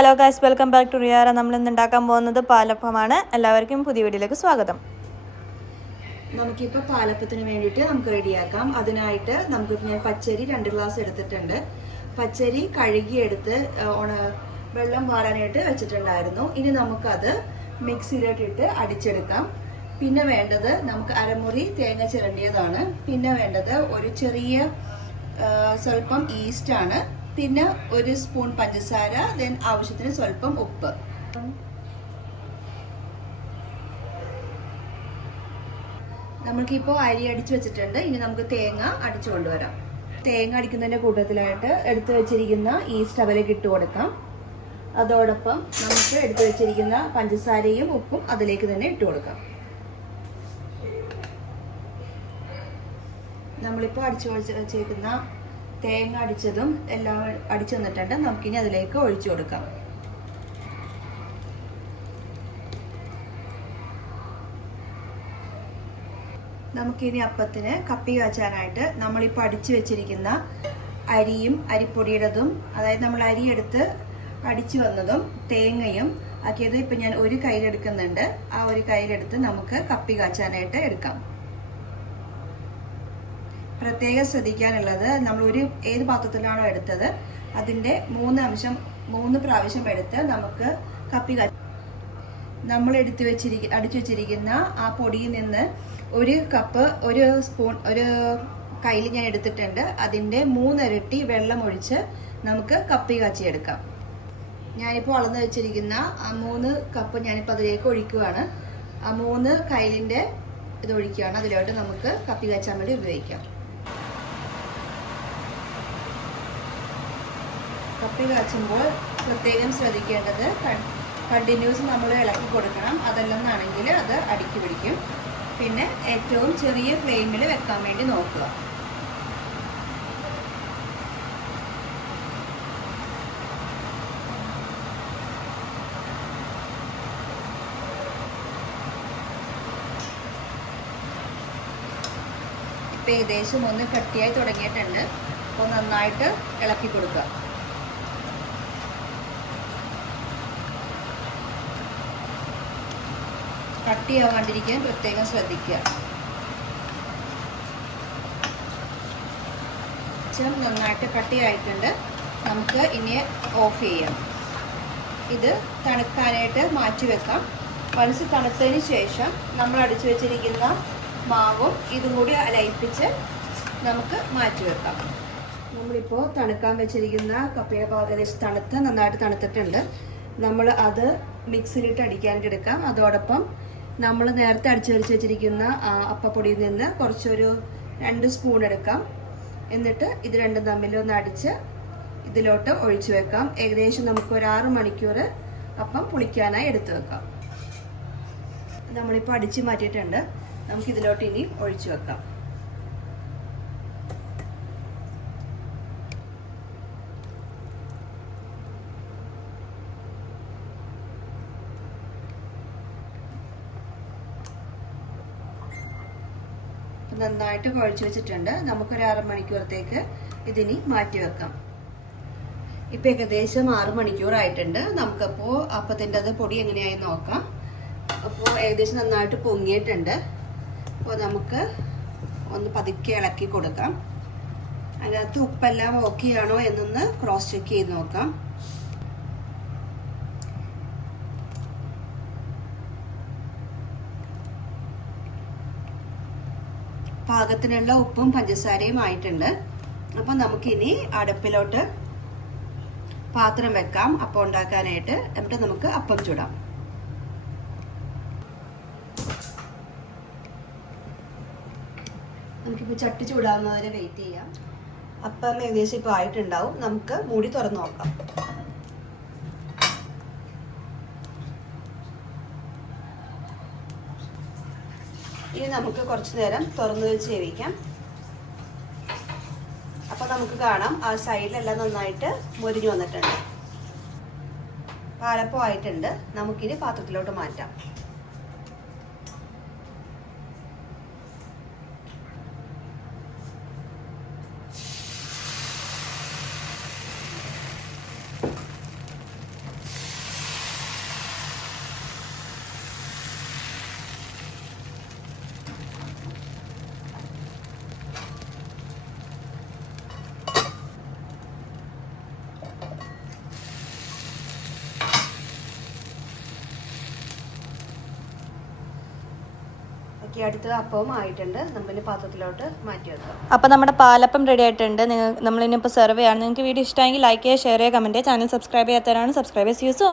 Hello guys, welcome back to റിയാറ. നമ്മൾ ഇന്ന് ഉണ്ടാക്കാൻ പോകുന്നത് പാലപ്പമാണ്. എല്ലാവർക്കും പുതിയ വീഡിയോയിലേക്ക് സ്വാഗതം. നമുക്കിപ്പോൾ പാലപ്പത്തിന് വേണ്ടിയിട്ട് നമുക്ക് റെഡിയാക്കാം. അതിനായിട്ട് ഞാൻ പച്ചരി 2 ഗ്ലാസ് എടുത്തിട്ടുണ്ട്. പച്ചരി കഴുകിയെടുത്ത് വെള്ളം വാരാനായിട്ട് വെച്ചിട്ടുണ്ടായിരുന്നു. ഇനി നമുക്കത് മിക്സിയിലിട്ടിട്ട് അടിച്ചെടുക്കാം. പിന്നെ വേണ്ടത് നമുക്ക് അരമുറി തേങ്ങ ചിരണ്ടിയതാണ്. പിന്നെ വേണ്ടത് ഒരു ചെറിയ സ്വല്പം ഈസ്റ്റാണ്. പിന്നെ 1 സ്പൂൺ പഞ്ചസാര, ദെൻ ആവശ്യത്തിന് സ്വല്പം ഉപ്പ്. നമുക്കിപ്പോൾ അരി അടിച്ചു വെച്ചിട്ടുണ്ട്. ഇനി നമുക്ക് തേങ്ങ അടിച്ചു കൊണ്ടുവരാം. തേങ്ങ അടിക്കുന്നതിന്റെ കൂട്ടത്തിലായിട്ട് എടുത്തു വെച്ചിരിക്കുന്ന ഈസ്റ്റ് അവലേക്ക് ഇട്ട് കൊടുക്കാം. അതോടൊപ്പം നമുക്ക് എടുത്തു വെച്ചിരിക്കുന്ന പഞ്ചസാരയും ഉപ്പും അതിലേക്ക് തന്നെ ഇട്ട് കൊടുക്കാം. നമ്മളിപ്പോൾ അടിച്ചു വെച്ചിരിക്കുന്ന തേങ്ങ അടിച്ചതും എല്ലാം അടിച്ചു വന്നിട്ടുണ്ട്. നമുക്കിനി അതിലേക്ക് ഒഴിച്ചു കൊടുക്കാം. നമുക്കിനി അപ്പത്തിന് കപ്പി കാച്ചാനായിട്ട് നമ്മളിപ്പോൾ അടിച്ചു വെച്ചിരിക്കുന്ന അരിയും അരിപ്പൊടിയുടേതും, അതായത് നമ്മൾ അരി എടുത്ത് അടിച്ചു വന്നതും തേങ്ങയും ആക്കിയത് ഇപ്പം ഞാൻ ഒരു കയ്യിലെടുക്കുന്നുണ്ട്. ആ ഒരു കയ്യിലെടുത്ത് നമുക്ക് കപ്പി കാച്ചാനായിട്ട് എടുക്കാം. പ്രത്യേകം ശ്രദ്ധിക്കാനുള്ളത്, നമ്മൾ ഏത് പാത്രത്തിലാണോ എടുത്തത് അതിൻ്റെ 3 പ്രാവശ്യം എടുത്ത് നമുക്ക് കപ്പി നമ്മൾ അടിച്ചു വെച്ചിരിക്കുന്ന ആ പൊടിയിൽ നിന്ന് 1 കപ്പ് 1 സ്പൂൺ ഒരു കയ്യിൽ ഞാൻ എടുത്തിട്ടുണ്ട്. അതിൻ്റെ 3 ഇരട്ടി വെള്ളം ഒഴിച്ച് നമുക്ക് കപ്പി കാച്ചിയെടുക്കാം. ഞാനിപ്പോൾ അളന്ന് വെച്ചിരിക്കുന്ന ആ 3 കപ്പ് ഞാനിപ്പോൾ അതിലേക്ക് ഒഴിക്കുകയാണ്. ആ 3 കയ്യിലിൻ്റെ ഇത് ഒഴിക്കുകയാണ്. അതിലോട്ട് നമുക്ക് കപ്പി കാച്ചാൻ വേണ്ടി ഉപയോഗിക്കാം. കപ്പി കാച്ചുമ്പോൾ പ്രത്യേകം ശ്രദ്ധിക്കേണ്ടത് കണ്ടിന്യൂസ് നമ്മൾ ഇളക്കി കൊടുക്കണം. അതല്ലെന്നാണെങ്കിൽ അത് അടിക്ക് പിടിക്കും. പിന്നെ ഏറ്റവും ചെറിയ ഫ്ലെയിമിൽ വെക്കാൻ വേണ്ടി നോക്കുക. ഇപ്പം ഏകദേശം ഒന്ന് കട്ടിയായി തുടങ്ങിയിട്ടുണ്ട്. അപ്പോൾ നന്നായിട്ട് ഇളക്കി കൊടുക്കുക. കട്ടിയാവാണ്ടിരിക്കാൻ പ്രത്യേകം ശ്രദ്ധിക്കുക. നന്നായിട്ട് കട്ടിയായിട്ടുണ്ട്. നമുക്ക് ഇനി ഓഫ് ചെയ്യാം. ഇത് തണുക്കാനായിട്ട് മാറ്റി വെക്കാം. വൺസ് തണുത്തതിന് ശേഷം നമ്മൾ അടിച്ചു വെച്ചിരിക്കുന്ന മാവും ഇതും കൂടി ലയിപ്പിച്ച് നമുക്ക് മാറ്റി വെക്കാം. നമ്മളിപ്പോൾ തണുക്കാൻ വെച്ചിരിക്കുന്ന കപ്പയുടെ ഏകദേശം നന്നായിട്ട് തണുത്തിട്ടുണ്ട്. നമ്മൾ അത് മിക്സിയിലിട്ട് അടിക്കാനായിട്ട് എടുക്കാം. അതോടൊപ്പം നമ്മൾ നേരത്തെ അടിച്ചു വെച്ചിരിക്കുന്ന അപ്പപ്പൊടിയിൽ നിന്ന് കുറച്ചൊരു 2 സ്പൂൺ എടുക്കാം. എന്നിട്ട് ഇത് രണ്ടും തമ്മിൽ ഒന്ന് അടിച്ച് ഇതിലോട്ട് ഒഴിച്ചു വെക്കാം. ഏകദേശം നമുക്ക് ഒരു 6 മണിക്കൂർ അപ്പം പുളിക്കാനായി എടുത്തു വെക്കാം. നമ്മളിപ്പോൾ അടിച്ച് മാറ്റിയിട്ടുണ്ട്. നമുക്ക് ഇതിലോട്ട് ഇനി ഒഴിച്ചു വെക്കാം. നന്നായിട്ട് കുഴച്ച് വെച്ചിട്ടുണ്ട്. നമുക്കൊരു 6 മണിക്കൂറത്തേക്ക് ഇതിനി മാറ്റി വെക്കാം. ഇപ്പം ഏകദേശം 6 മണിക്കൂറായിട്ടുണ്ട്. നമുക്കപ്പോൾ അപ്പത്തിൻ്റെ അത് പൊടി എങ്ങനെയായി നോക്കാം. അപ്പോൾ ഏകദേശം നന്നായിട്ട് പൊങ്ങിയിട്ടുണ്ട്. അപ്പോൾ നമുക്ക് ഒന്ന് പതുക്കെ ഇളക്കി കൊടുക്കാം. അതിനകത്ത് ഉപ്പെല്ലാം ഓക്കെ ആണോ എന്നൊന്ന് ക്രോസ് ചെക്ക് ചെയ്ത് നോക്കാം. പാകത്തിനുള്ള ഉപ്പും പഞ്ചസാരയും ആയിട്ടുണ്ട്. അപ്പം നമുക്കിനി അടുപ്പിലോട്ട് പാത്രം വെക്കാം അപ്പം ഉണ്ടാക്കാനായിട്ട്. എന്നിട്ട് നമുക്ക് അപ്പം ചൂടാം. നമുക്കിപ്പോൾ ചട്ടി ചൂടാവുന്നവരെ വെയിറ്റ് ചെയ്യാം. അപ്പം ഏകദേശം ഇപ്പോൾ ആയിട്ടുണ്ടാവും. നമുക്ക് മൂടി തുറന്ന് നോക്കാം. ഇനി നമുക്ക് കുറച്ച് നേരം തുറന്നു വെച്ച് വേവിക്കാം. അപ്പോൾ നമുക്ക് കാണാം ആ സൈഡിലെല്ലാം നന്നായിട്ട് മുരിഞ്ഞു വന്നിട്ടുണ്ട്. പാലപ്പം ആയിട്ടുണ്ട്. നമുക്കിനി പാത്രത്തിലോട്ട് മാറ്റാം. ഓക്കെ, അടുത്ത അപ്പവും ആയിട്ടുണ്ട്. നമുക്കിനി പാത്രത്തിലോട്ട് മാറ്റി വെക്കാം. അപ്പോൾ നമ്മുടെ പാലപ്പം റെഡി ആയിട്ടുണ്ട്. നമ്മളിനിപ്പോൾ സെർവ് ചെയ്യാണ്. നിങ്ങൾക്ക് വീഡിയോ ഇഷ്ടമെങ്കിൽ ലൈക്ക് ചെയ്യുക, ഷെയർ ചെയ്യുക, കമൻറ്റ് ചെയ്യുക. ചാനൽ സബ്സ്ക്രൈബ് ചെയ്യാത്തവരാണ് സബ്സ്ക്രൈബേഴ്സ് യൂസ്.